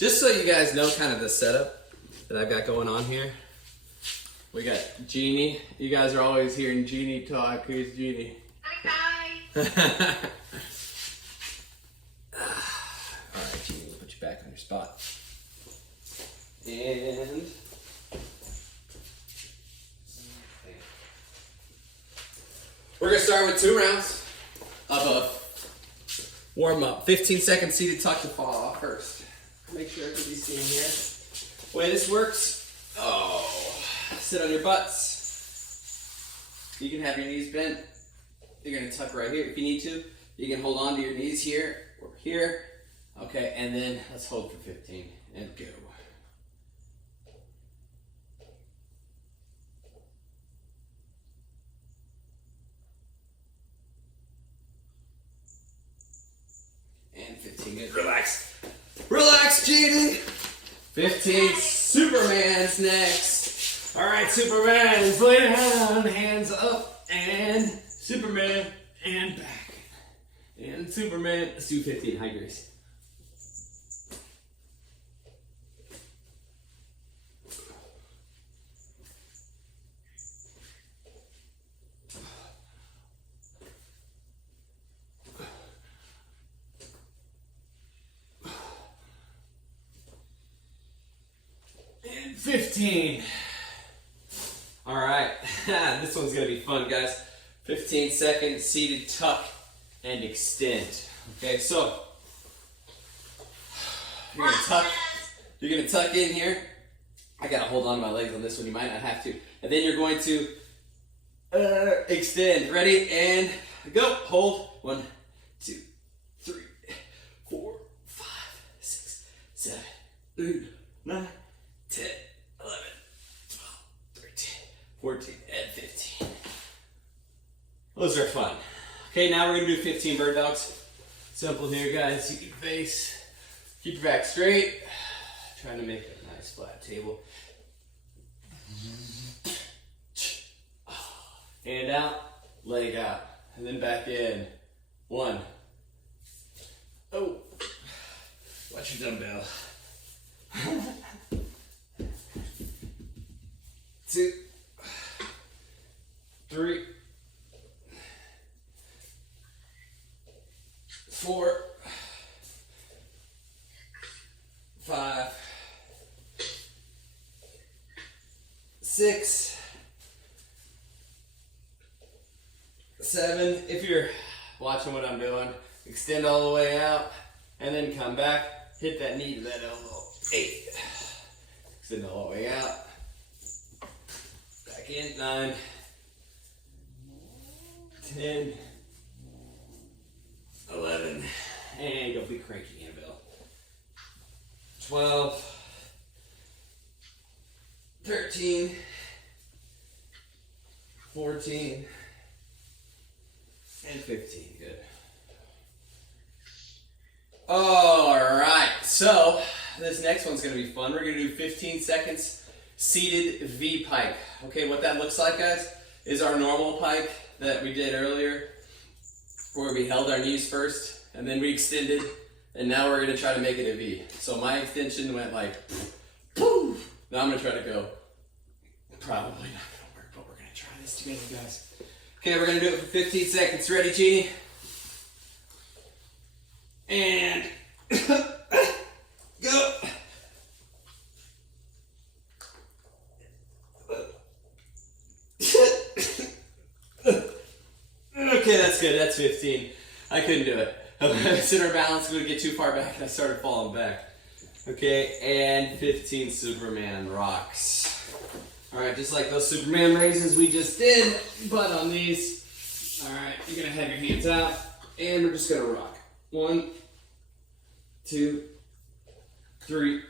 Just so you guys know kind of the setup that I've got going on here. We got Jeannie. You guys are always hearing Jeannie talk. Who's Jeannie? Hi, guys. Alright, Jeannie, we'll put you back on your spot. And we're going to start with 2 rounds of a warm-up. 15 seconds seated tuck to fall off first. Make sure everybody's seeing here. The way this works, sit on your butts. You can have your knees bent. You're going to tuck right here if you need to. You can hold on to your knees here or here. Okay, and then let's hold for 15 and go. And 15, good. Relax. Relax, Jeannie. 15, Superman's next. All right, Superman's lay down, hands up, and Superman, and back. And Superman, let's do 15, hi Grace. And 15. All right, this one's gonna be fun, guys. 15 seconds, seated tuck and extend. Okay, so you're gonna tuck in here. I gotta hold on to my legs on this one, you might not have to. And then you're going to extend. Ready, and go. Hold. 1, 2, 3, 4, 5, 6, 7, 8, 9, 10, 11, 12, 13, 14, and 15. Those are fun. Okay, now we're gonna do 15 bird dogs. Simple here, guys. Keep your face, keep your back straight. Trying to make a nice flat table. Hand out, leg out, and then back in. 1. Oh, watch your dumbbell. 2, 3, 4, 5, 6, 7. If you're watching what I'm doing, extend all the way out and then come back, hit that knee to that elbow. 8. Extend all the way out. Back in. 9, 10, 11, and go big cranky anvil. 12, 13, 14, and 15. Good. All right, so this next one's gonna be fun. We're gonna do 15 seconds seated V pike. Okay, what that looks like, guys, is our normal pike that we did earlier, where we held our knees first and then we extended, and now we're gonna try to make it a V. So my extension went like poof. Now I'm gonna try to go. Probably not gonna work, but we're gonna try this together, guys. Okay, we're gonna do it for 15 seconds. Ready, Jeannie? And go. Okay, that's good. That's 15. I couldn't do it. I sit our balance, we would get too far back, and I started falling back. Okay, and 15 Superman rocks. All right, just like those Superman raises we just did, but on these. All right, you're gonna have your hands out, and we're just gonna rock. 1, 2, 3,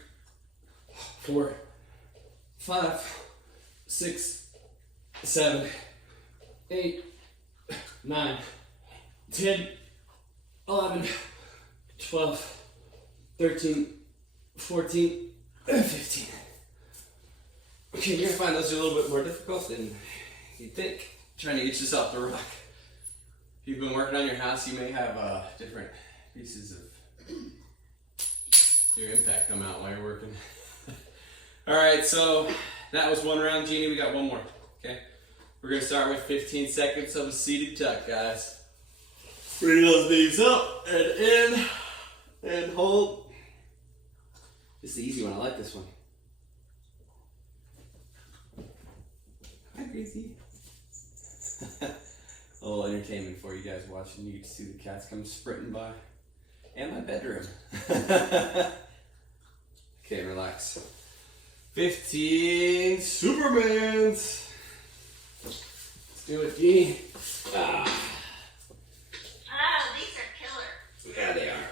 4, 5, 6, 7, 8, 9, 10, 11, 12, 13, 14, and 15. Okay, you're gonna find those are a little bit more difficult than you think. Trying to get yourself to rock. If you've been working on your house, you may have different pieces of your impact come out while you're working. All right, so that was one round, Jeannie. We got one more, okay? We're gonna start with 15 seconds of a seated tuck, guys. Bring those knees up and in and hold. This is the easy one, I like this one. Hi, Gracie. A little entertainment for you guys watching. You get to see the cats come sprinting by. And my bedroom. Okay, relax. 15 Supermans. Let's do it, Jeannie. These are killer. Yeah, they are.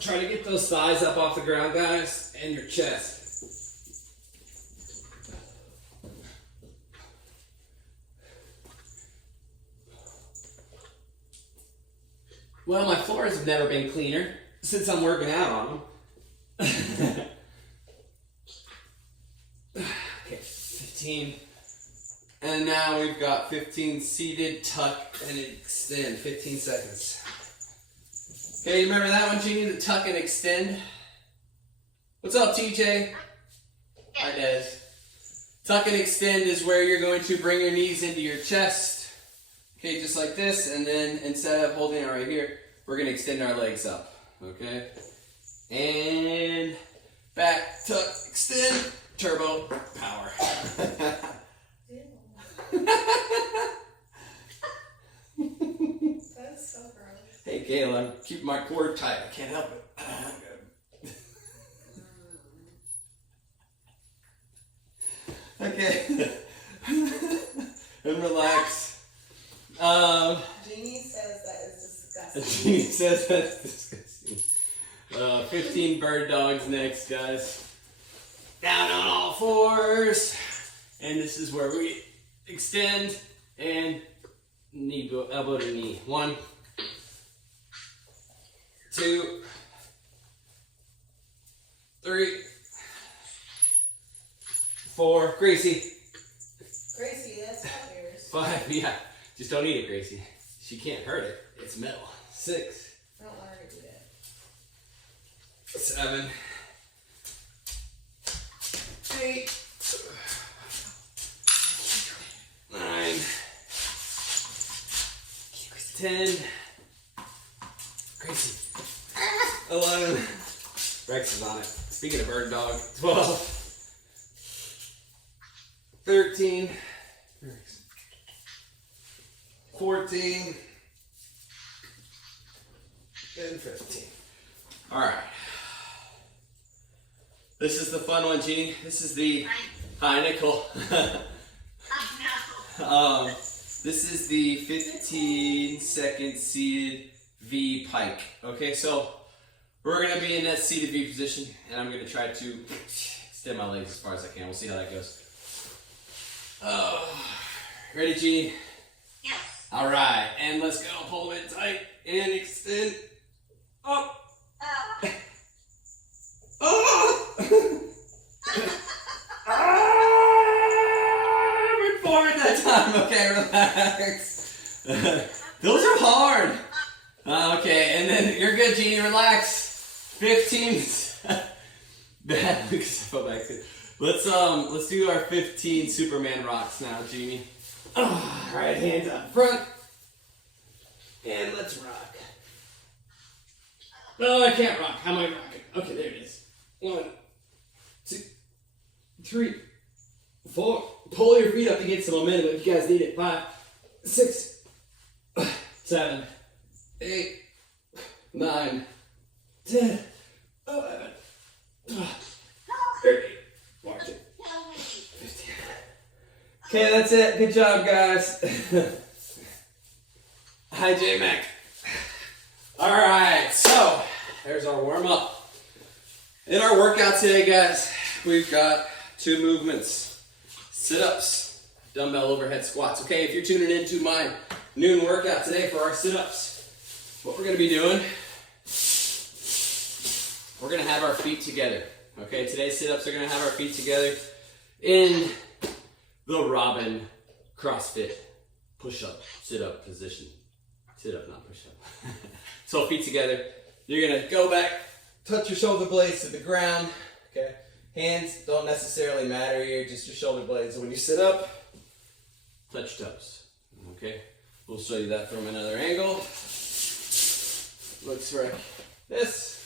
Try to get those thighs up off the ground, guys, and your chest. Well, my floors have never been cleaner since I'm working out on them. Okay, 15. And now we've got 15 seated, tuck, and extend. 15 seconds. Okay, you remember that one, Jeannie? The tuck and extend? What's up, TJ? Hi, Des. Tuck and extend is where you're going to bring your knees into your chest. Okay, just like this, and then instead of holding it right here, we're going to extend our legs up, okay? And back, tuck, extend, turbo, power. That's so gross. Hey, Kayla, I'm keeping my core tight. I can't help it. Okay. And relax. Jeannie says that is disgusting. Jeannie says that's disgusting. 15 bird dogs next, guys. Down on all fours. And this is where we extend and knee, elbow to knee. 1, 2, 3, 4. Gracie. Gracie, that's not yours. 5, yeah. Just don't eat it, Gracie. She can't hurt it. It's metal. 6. I don't want her to do that. 7. 8. 9. 10. Gracie. 11. Rex is on it. Speaking of bird dog. 12. 13. 14. And 15. Alright. This is the fun one, Jeannie. This is the... Hi, Nicole. This is the 15-second seated V pike. Okay, so we're going to be in that seated V position, and I'm going to try to extend my legs as far as I can. We'll see how that goes. Ready, Jeannie? Yes. All right, and let's go. Hold it tight and extend. Up. Oh! We're forward that time. Okay, relax. Those are hard. Okay, and then you're good, Jeannie. Relax. 15. Bad because I fell back. Let's do our 15 Superman rocks now, Jeannie. Right hands up front. And let's rock. No, I can't rock. How am I rocking? Okay, there it is. 1, 2, 3, 4. Pull your feet up to get some momentum if you guys need it. 5, 6, 7, 8, 9, 10, 11, 12, 13. Watch it. 15. Okay, that's it. Good job, guys. Hi, J-Mac. All right, so there's our warm-up. In our workout today, guys, we've got 2 movements. Sit-ups, dumbbell overhead squats. Okay, if you're tuning into my noon workout today for our sit-ups, what we're going to be doing, we're going to have our feet together. Okay, today's sit-ups are going to have our feet together in the Robin CrossFit push-up, sit-up position. Sit-up, not push-up. So feet together. You're going to go back, touch your shoulder blades to the ground, okay? Hands don't necessarily matter here, just your shoulder blades. So when you sit up, touch toes, okay? We'll show you that from another angle. Looks like this.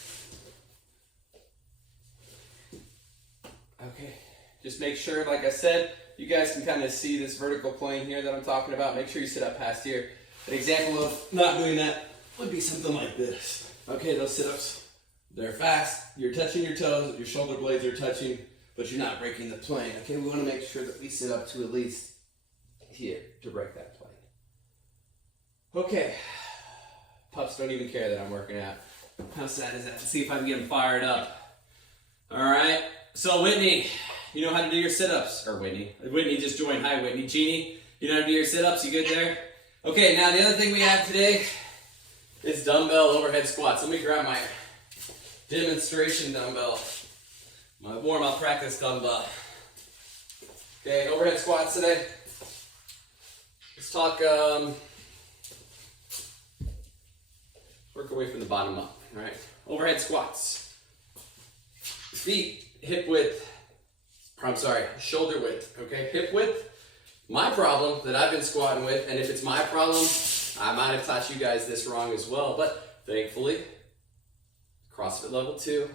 Okay, just make sure, like I said, you guys can kind of see this vertical plane here that I'm talking about. Make sure you sit up past here. An example of not doing that would be something like this. Okay, those sit-ups, they're fast. You're touching your toes, your shoulder blades are touching, but you're not breaking the plane. Okay, we want to make sure that we sit up to at least here to break that plane. Okay, pups don't even care that I'm working out. How sad is that? Let's see if I can get them fired up. All right, so Whitney, you know how to do your sit-ups. Or Whitney just joined. Hi Whitney. Jeannie, you know how to do your sit-ups? You good there? Okay, now the other thing we have today is dumbbell overhead squats. Let me grab my demonstration dumbbell, my warm-up practice dumbbell. Okay, overhead squats today. Let's talk, work away from the bottom up, all right? Overhead squats. Feet, hip width, shoulder width, okay? Hip width. My problem that I've been squatting with, and if it's my problem, I might have taught you guys this wrong as well, but thankfully, CrossFit level 2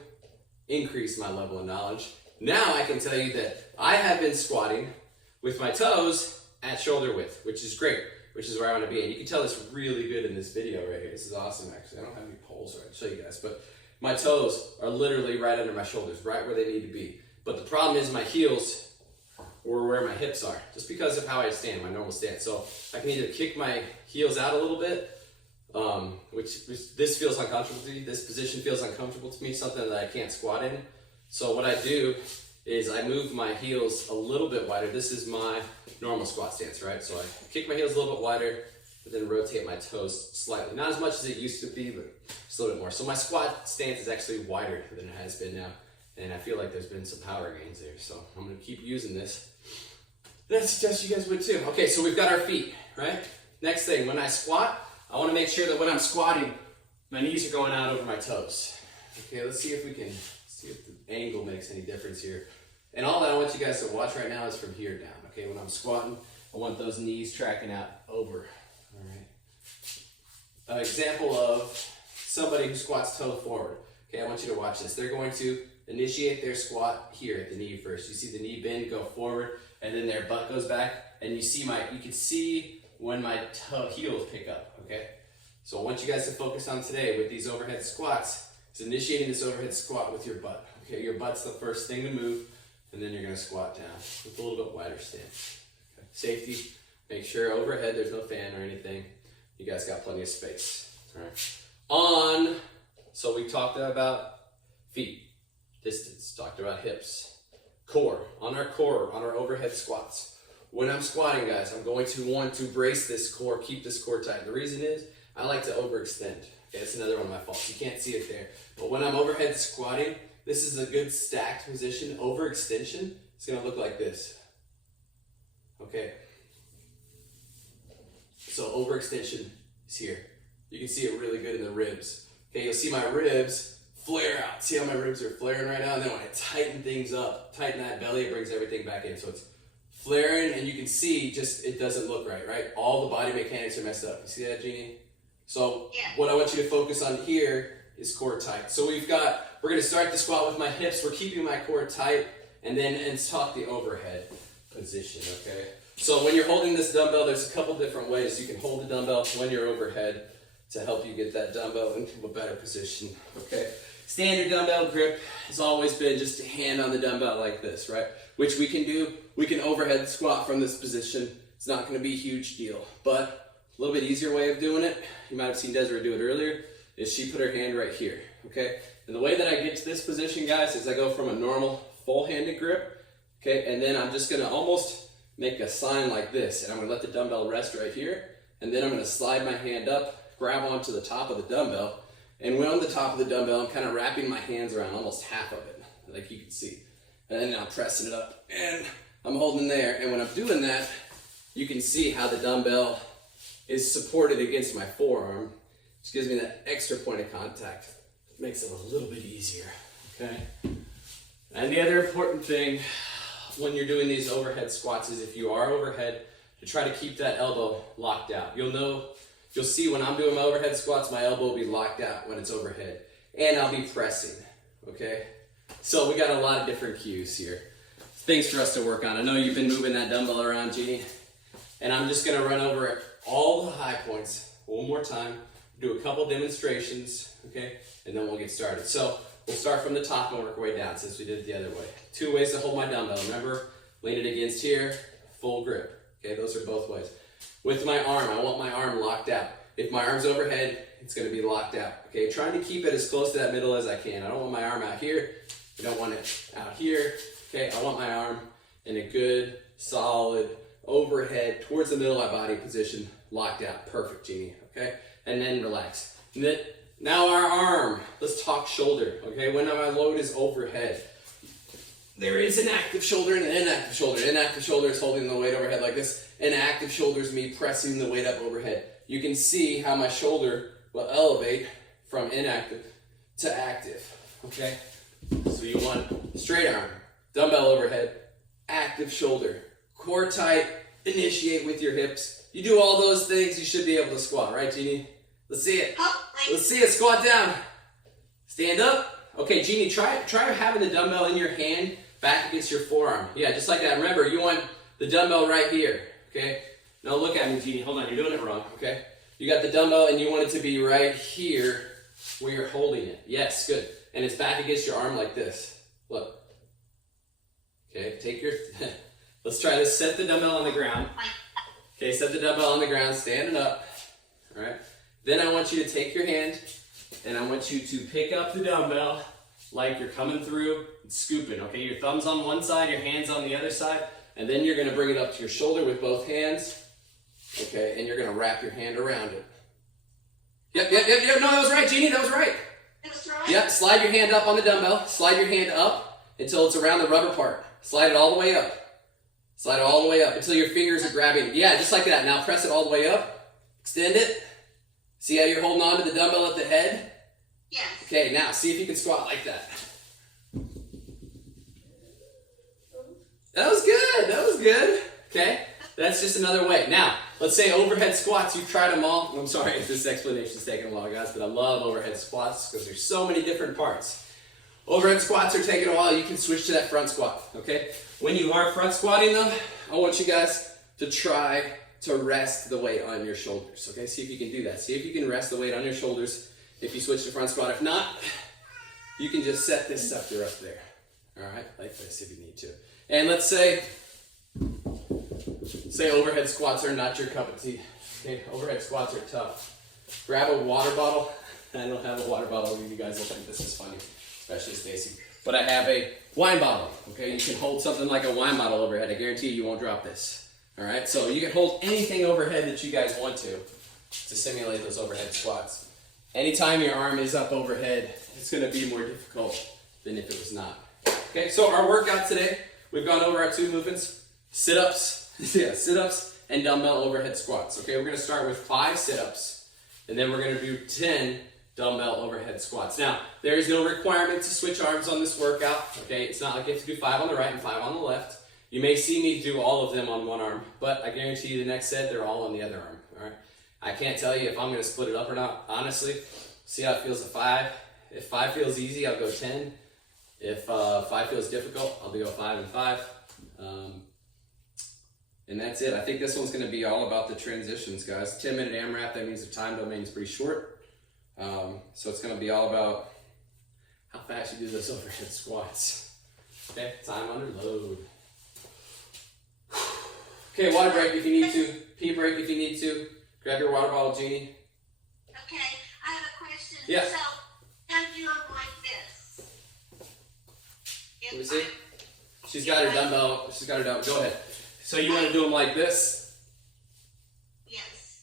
increased my level of knowledge. Now I can tell you that I have been squatting with my toes at shoulder width, which is great, which is where I want to be. And you can tell this really good in this video right here. This is awesome, actually. I don't have any poles right to show you guys, but my toes are literally right under my shoulders, right where they need to be. But the problem is my heels or where my hips are, just because of how I stand, my normal stance. So I can either kick my heels out a little bit, which this feels uncomfortable to me. This position feels uncomfortable to me, something that I can't squat in. So what I do is I move my heels a little bit wider. This is my normal squat stance, right? So I kick my heels a little bit wider, but then rotate my toes slightly. Not as much as it used to be, but just a little bit more. So my squat stance is actually wider than it has been now. And I feel like there's been some power gains there. So I'm gonna keep using this. I suggest you guys would too. Okay, so we've got our feet, right? Next thing, when I squat, I wanna make sure that when I'm squatting, my knees are going out over my toes. Okay, let's see if we can, see if the angle makes any difference here. And all that I want you guys to watch right now is from here down. Okay, when I'm squatting, I want those knees tracking out over, all right? An example of somebody who squats toe forward. Okay, I want you to watch this. They're going to initiate their squat here at the knee first. You see the knee bend, go forward, and then their butt goes back, and you can see when my heels pick up, okay? So I want you guys to focus on today with these overhead squats, is initiating this overhead squat with your butt, okay? Your butt's the first thing to move, and then you're gonna squat down with a little bit wider stance. Okay. Safety, make sure overhead there's no fan or anything. You guys got plenty of space, all right? So we talked about feet, distance, talked about hips, core, on our overhead squats. When I'm squatting, guys, I'm going to want to brace this core, keep this core tight. The reason is I like to overextend. Okay, that's another one of my faults. You can't see it there. But when I'm overhead squatting, this is a good stacked position. Overextension is gonna look like this. Okay. So overextension is here. You can see it really good in the ribs. Okay, you'll see my ribs flare out. See how my ribs are flaring right now? And then when I tighten things up, tighten that belly, it brings everything back in. So it's flaring, and you can see just it doesn't look right? All the body mechanics are messed up. You see that, Jeannie? So what I want you to focus on here is core tight. So we're gonna start the squat with my hips. We're keeping my core tight, and then let's talk the overhead position, okay? So when you're holding this dumbbell, there's a couple different ways you can hold the dumbbell when you're overhead to help you get that dumbbell into a better position, okay? Standard dumbbell grip has always been just a hand on the dumbbell like this, right? Which we can do. We can overhead squat from this position. It's not gonna be a huge deal, but a little bit easier way of doing it, you might have seen Desiree do it earlier, is she put her hand right here, okay? And the way that I get to this position, guys, is I go from a normal full-handed grip, okay? And then I'm just gonna almost make a sign like this, and I'm gonna let the dumbbell rest right here, and then I'm gonna slide my hand up, grab onto the top of the dumbbell, and when on the top of the dumbbell, I'm kind of wrapping my hands around almost half of it, like you can see. And then I'm pressing it up, and I'm holding there. And when I'm doing that, you can see how the dumbbell is supported against my forearm, which gives me that extra point of contact makes it a little bit easier, okay? And the other important thing when you're doing these overhead squats is if you are overhead, to try to keep that elbow locked out. You'll see when I'm doing my overhead squats, my elbow will be locked out when it's overhead. And I'll be pressing, okay? So we got a lot of different cues here. Things for us to work on. I know you've been moving that dumbbell around, Jeannie. And I'm just gonna run over all the high points one more time, do a couple demonstrations, okay? And then we'll get started. So we'll start from the top and work our way down since we did it the other way. 2 ways to hold my dumbbell. Remember, lean it against here, full grip. Okay, those are both ways. With my arm, I want my arm locked out. If my arm's overhead, it's gonna be locked out. Okay, trying to keep it as close to that middle as I can. I don't want my arm out here. I don't want it out here. Okay, I want my arm in a good, solid, overhead, towards the middle of my body position, locked out. Perfect, Jeannie, okay? And then relax. Now our arm, let's talk shoulder, okay? When my load is overhead, there is an active shoulder and an inactive shoulder. Inactive shoulder is holding the weight overhead like this. An active shoulder is me pressing the weight up overhead. You can see how my shoulder will elevate from inactive to active, okay? So you want straight arm, dumbbell overhead, active shoulder, core tight, initiate with your hips. You do all those things, you should be able to squat, right, Jeannie? Let's see it. Let's see it. Squat down. Stand up. Okay, Jeannie, try having the dumbbell in your hand back against your forearm. Yeah, just like that. Remember, you want the dumbbell right here, okay? Now look at me, Jeannie. Hold on, you're doing it wrong, okay? You got the dumbbell and you want it to be right here where you're holding it. Yes, good. And it's back against your arm like this. Look. Okay, take your... Let's try this. Set the dumbbell on the ground. Okay, set the dumbbell on the ground, stand it up. All right. Then I want you to take your hand and I want you to pick up the dumbbell like you're coming through and scooping. Okay, your thumb's on one side, your hand's on the other side, and then you're going to bring it up to your shoulder with both hands. Okay, and you're going to wrap your hand around it. Yep. No, that was right, Jeannie. That was right. It was right. Yep. Slide your hand up on the dumbbell. Slide your hand up until it's around the rubber part. Slide it all the way up. Slide it all the way up until your fingers are grabbing. Yeah, just like that. Now press it all the way up. Extend it. See how you're holding on to the dumbbell at the head? Yes. Okay, now see if you can squat like that. That was good. That was good. Okay, that's just another way. Now, let's say overhead squats. You've tried them all. I'm sorry if this explanation's taking a while, guys, but I love overhead squats because there's so many different parts. Overhead squats are taking a while. You can switch to that front squat, okay? When you are front squatting them, I want you guys to try to rest the weight on your shoulders, okay? See if you can do that. See if you can rest the weight on your shoulders if you switch to front squat. If not, you can just set this scepter up there, all right? Like this if you need to. And let's say overhead squats are not your cup of tea, okay? Overhead squats are tough. Grab a water bottle. I don't have a water bottle. You guys will think this is funny, especially Stacy. But I have a wine bottle, okay? You can hold something like a wine bottle overhead. I guarantee you won't drop this, all right? So you can hold anything overhead that you guys want to simulate those overhead squats. Anytime your arm is up overhead, it's gonna be more difficult than if it was not. Okay, so our workout today, we've gone over our 2 movements, sit-ups, sit-ups and dumbbell overhead squats. Okay, we're gonna start with 5 sit-ups, and then we're gonna do 10 dumbbell overhead squats. Now, there is no requirement to switch arms on this workout, okay? It's not like you have to do 5 on the right and 5 on the left. You may see me do all of them on one arm, but I guarantee you the next set, they're all on the other arm, all right? I can't tell you if I'm gonna split it up or not, honestly. See how it feels at 5. If 5 feels easy, I'll go 10. If 5 feels difficult, I'll go 5 and 5. And that's it. I think this one's gonna be all about the transitions, guys. 10-minute AMRAP, that means the time domain is pretty short. So it's going to be all about how fast you do those overhead squats. Okay, time under load. Okay, water break if you need to. Pee break if you need to. Grab your water bottle, Jeannie. Okay, I have a question. Yeah. So, how do you look like this? Let me see. She's got her dumbbell. She's got her dumbbell. Go ahead. So you want to do them like this? Yes.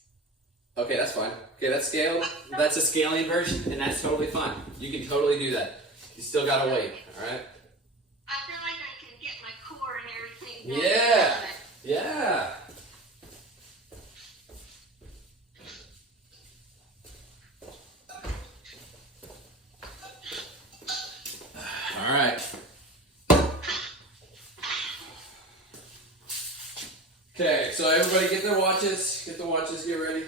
Okay, that's fine. Okay, that's scaled. That's a scaling version, and that's totally fine. You can totally do that. You still got to wait, all right? I feel like I can get my core and everything. Yeah. Yeah. so everybody get their watches. Get ready.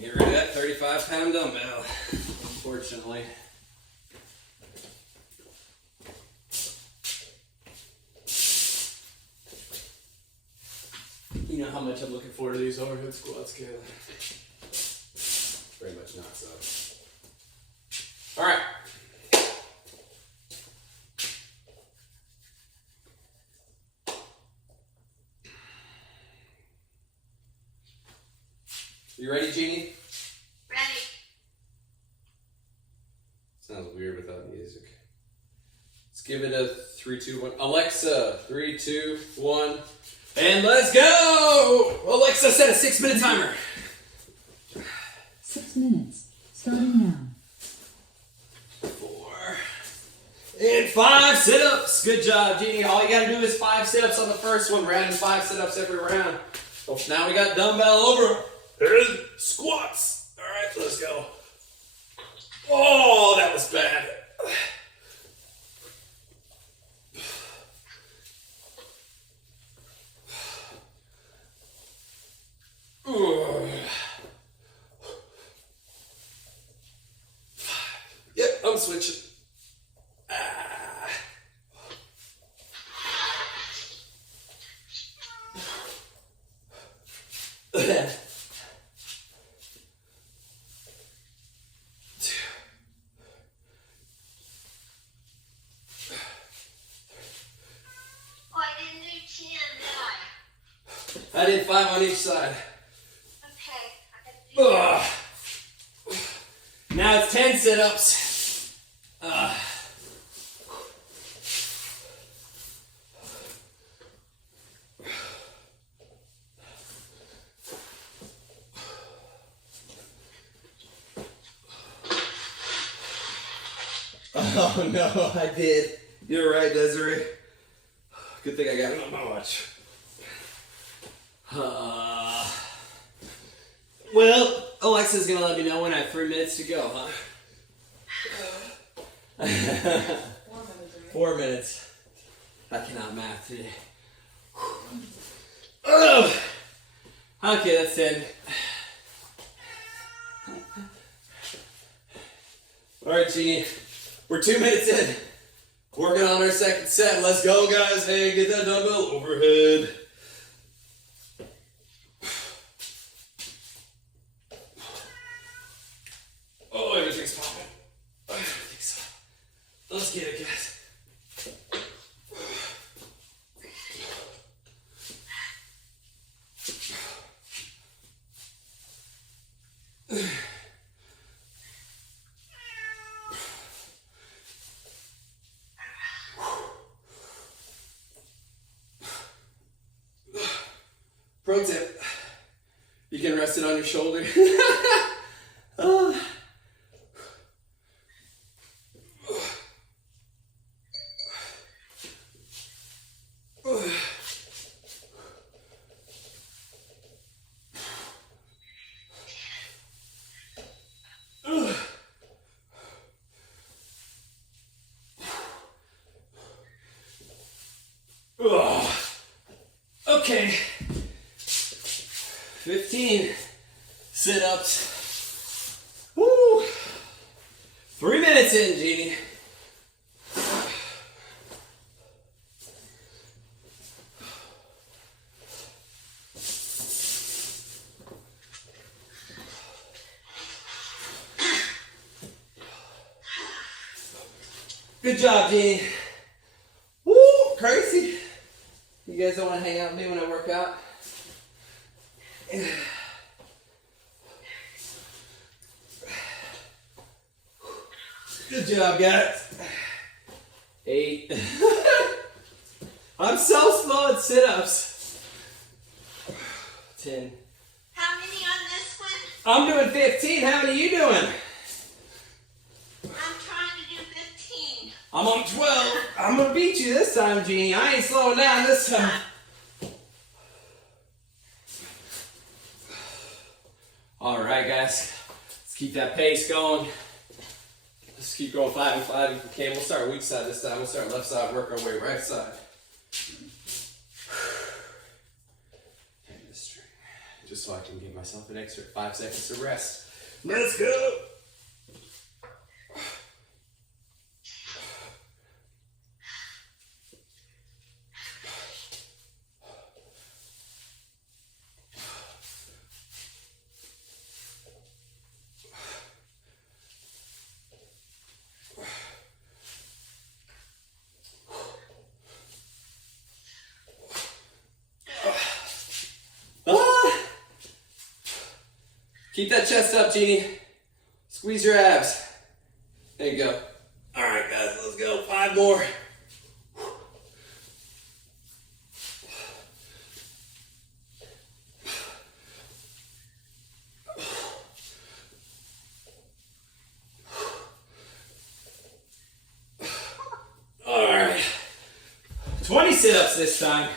Get rid of that 35-pound dumbbell, unfortunately. You know how much I'm looking forward to these overhead squats, Kayla? Very much not so. All right. You ready, Jeannie? Ready. Sounds weird without music. Let's give it a 3, 2, 1. Alexa, 3, 2, 1. And let's go! Alexa, set a 6-minute timer. 6 minutes, starting now. 4 and 5 sit-ups. Good job, Jeannie. All you gotta do is 5 sit-ups on the first one. We're adding 5 sit-ups every round. Oh, now we got dumbbell over and squats. All right, let's go. Oh, that was bad. Yep, I'm switching. Oh, I didn't do 10, did I? I did 5 on each side. Okay, I can do that. Ugh. Now it's 10 sit-ups. Oh no, I did. You're right, Desiree. Good thing I got it on my watch. Well, Alexa's gonna let me know when I have 3 minutes to go, huh? 4 minutes, right? 4 minutes. I cannot math today. Ugh. Okay, that's 10. Alright, Jeannie. We're 2 minutes in. Working on our second set. Let's go, guys. Hey, get that dumbbell overhead. Oh, everything's popping. Everything's so. Let's get it, guys. Pro tip, you can rest it on your shoulder. Oh. Okay. 15 sit-ups. Woo! 3 minutes in, Jeannie. Good job, Jeannie. Woo! Crazy. You guys don't want to hang out with me when I work out? Good job, guys. 8. I'm so slow at sit-ups. 10. How many on this one? I'm doing 15. How many are you doing? I'm trying to do 15. I'm on 12. I'm going to beat you this time, Jeannie. I ain't slowing down this time. All right, guys. Let's keep that pace going. Just keep going 5 and 5 if we can. We'll start weak side this time. We'll start left side, work our way right side. End the string. Just so I can give myself an extra 5 seconds to rest. Let's go. Keep that chest up, Jeannie. Squeeze your abs. There you go. All right, guys, let's go. 5 more. All right. 20 sit-ups this time.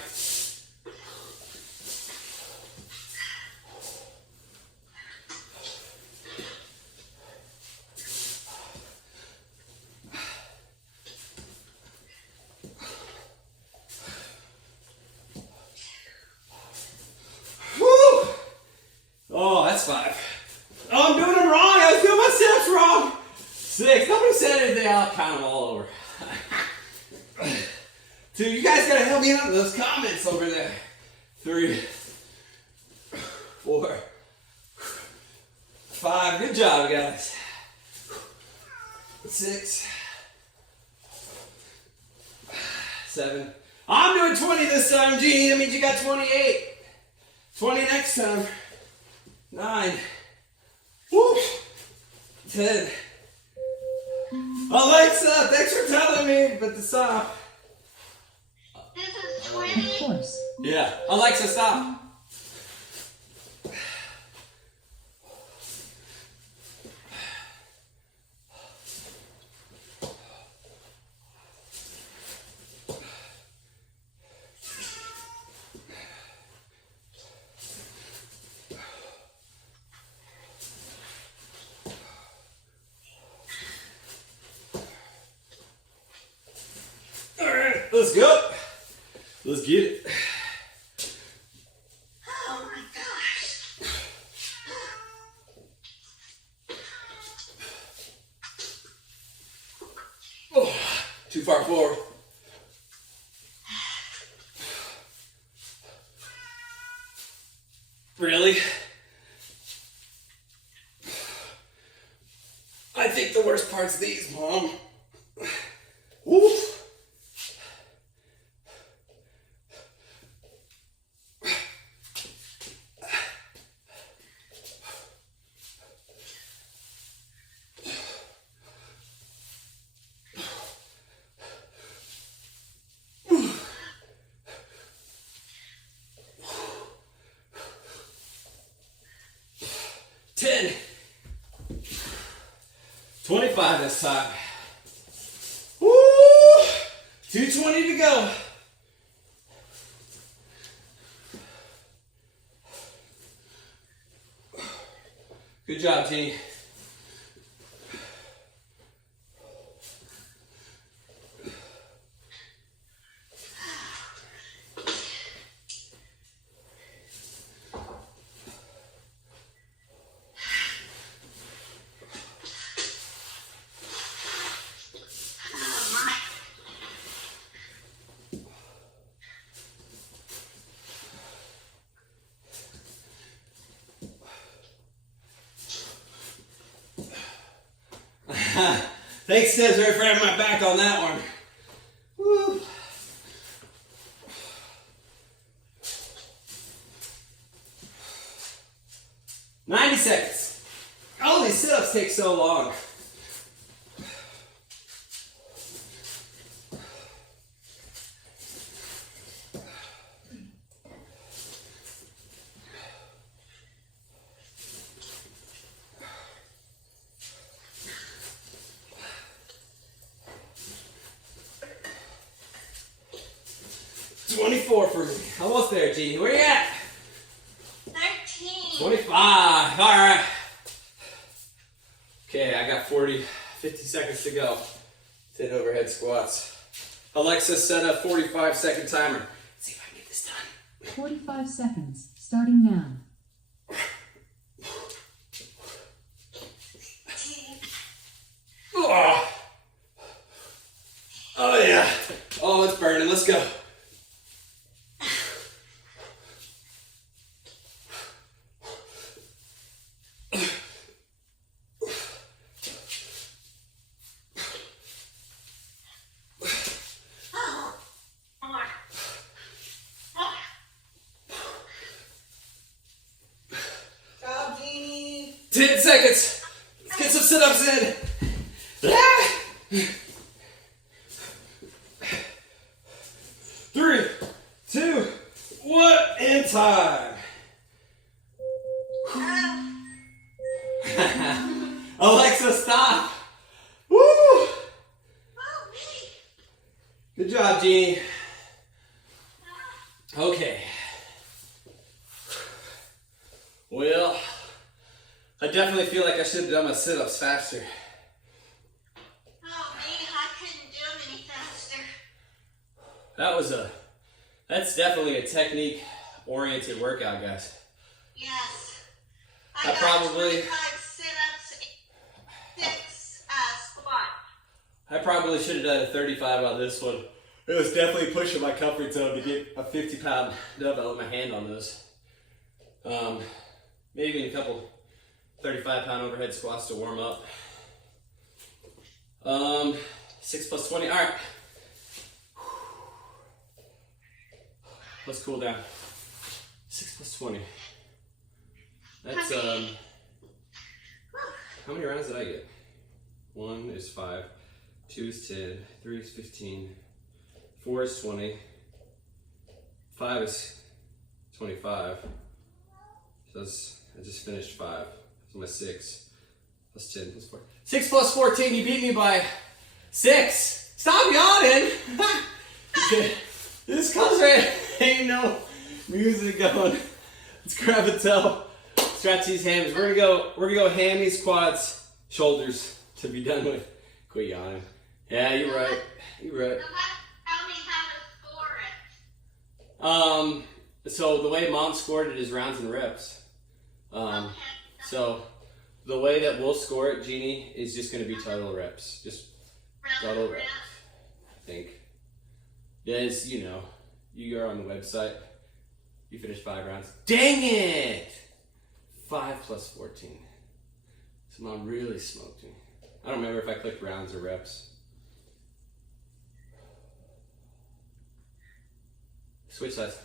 Oh, that's 5. Oh, I'm doing them wrong. I was doing my steps wrong. 6. Nobody said anything. I'll count them all over. 2. You guys gotta help me out in those comments over there. 3. 4. 5. Good job, guys. 6. 7. I'm doing 20 this time, Jeannie. That means you got 28. 20 next time. 9. Woo! 10. Alexa, thanks for telling me, but to stop. This is Of 20. course. Yeah, Alexa, stop. Let's go. Let's get it. Oh my gosh. Oh, too far forward. Really? I think the worst part's these, Mom. Woo. Ten. 25 this time. Woo! 220 to go. Good job, Jeannie. Thanks, Desiree, for having my back on that one. Woo. "90 seconds. All these sit-ups take so long. "24 for me. Almost there, Jeannie. Where you at? 13. 25. All right. Okay, I got 50 seconds to go. 10 overhead squats. Alexa, set a 45-second timer. Let's see if I can get this done. 45 seconds, starting now. Oh, oh yeah. Oh, it's burning. Let's go. Job, Jeannie. 10 seconds. Let's get some sit-ups in. Ah! 3, 2, 1, and time. Alexa, stop. Woo! Good job, Jeannie. Okay. Well, I definitely feel like I should have done my sit-ups faster. Oh, me, I couldn't do them any faster. That's definitely a technique-oriented workout, guys. Yes. I got probably- 25 sit-ups, 6 squats. I probably should have done a 35 on this one. It was definitely pushing my comfort zone to get a 50-pound dumbbell with my hand on those. Maybe a couple 35-pound overhead squats to warm up. 6 plus 20. All right. Let's cool down. 6 plus 20. That's how many rounds did I get? 1 is 5, 2 is 10, 3 is 15, 4 is 20, 5 is 25. So I just finished 5. So my 6 plus 10 plus 4. 6 plus 14, you beat me by 6. Stop yawning! This comes right. Ain't no music going. Let's grab a toe. Stretch these hams. We're gonna go hammies, quads, shoulders to be done with. Quit yawning. Yeah, you're right. You're right. Tell me how to score it. So the way Mom scored it is rounds and reps. So the way that we'll score it, Jeannie, is just going to be total reps. Just total reps, I think. Yes, you know, you are on the website. You finished 5 rounds. Dang it! 5 plus 14. So Mom really smoked me. I don't remember if I clicked rounds or reps. Switch sides.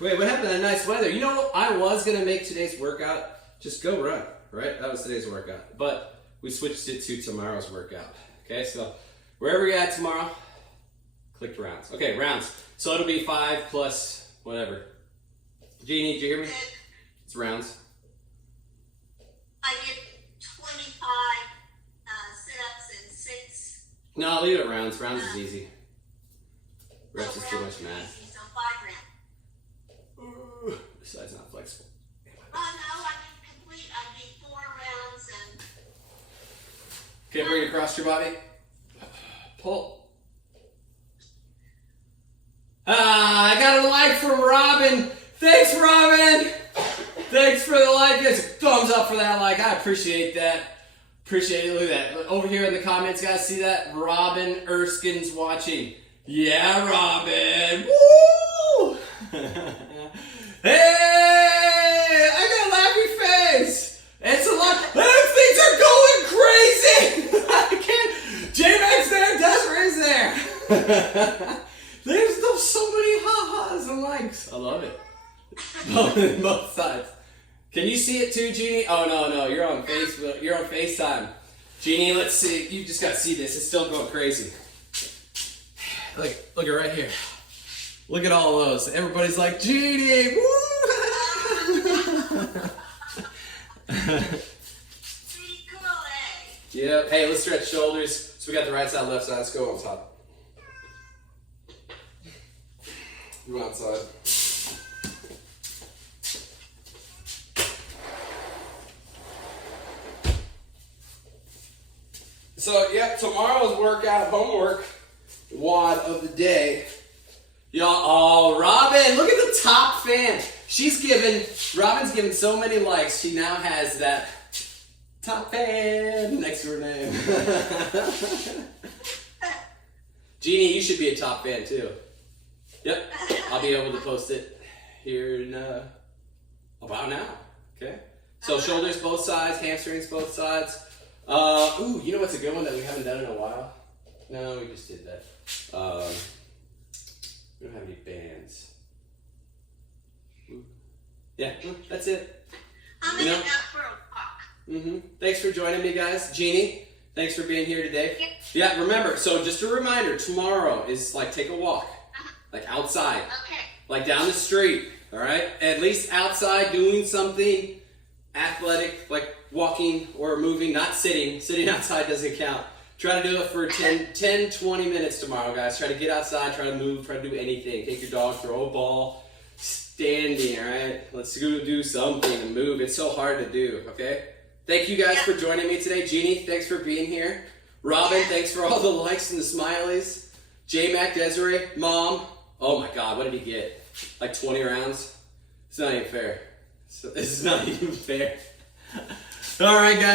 Wait, what happened to that nice weather? You know, I was going to make today's workout just go run, right? That was today's workout. But we switched it to tomorrow's workout. Okay, so wherever you're at tomorrow, click rounds. Okay, rounds. So it'll be 5 plus whatever. Jeannie, did you hear me? It's rounds. I did 25 sit-ups and 6. No, leave it at rounds. Rounds is easy. Reps is too rounds much is math. easy, so 5 rounds. This side's not flexible. Oh no, I did complete. I did 4 rounds and. Okay, bring it across your body. Pull. I got a like from Robin. Thanks, Robin. Thanks for the like. It's a thumbs up for that like. I appreciate that. Appreciate it. Look at that. Over here in the comments, guys, see that? Robin Erskine's watching. Yeah, Robin. Woo! Hey, I got a laughy face. It's a lot. Things are going crazy. I can't. J-Max there. Desiree's there. There's so many ha-has and likes. I love it. Both sides. Can you see it too, Jeannie? Oh, no. You're on Facebook. You're on FaceTime. Jeannie, let's see. You just got to see this. It's still going crazy. Look at right here. Look at all those. Everybody's like, Jeannie, woo! Pretty cool, eh? Yeah. Hey, let's stretch shoulders. So we got the right side, left side. Let's go on top. Go outside. So, yep, tomorrow's workout homework, WOD of the day. Y'all, oh, Robin, look at the top fan. Robin's given so many likes, she now has that top fan next to her name. Jeannie, you should be a top fan too. Yep, I'll be able to post it here in about now, okay? So shoulders both sides, hamstrings both sides. Ooh, you know what's a good one that we haven't done in a while? No, we just did that. We don't have any bands. Ooh. Yeah, that's it. I'm gonna go for a walk. Thanks for joining me, guys. Jeannie, thanks for being here today. Yeah, remember, so just a reminder, tomorrow is like take a walk, like outside, Okay. like down the street, all right? At least outside doing something athletic, like walking or moving, not sitting. Sitting outside doesn't count. Try to do it for 10, 20 minutes tomorrow, guys. Try to get outside, try to move, try to do anything. Take your dog, throw a ball, standing, all right? Let's go do something and move. It's so hard to do, okay? Thank you guys for joining me today. Jeannie, thanks for being here. Robin, thanks for all the likes and the smileys. J-Mac, Desiree, Mom. Oh my God, what did he get? Like 20 rounds? It's not even fair. It's not even fair. All right, guys.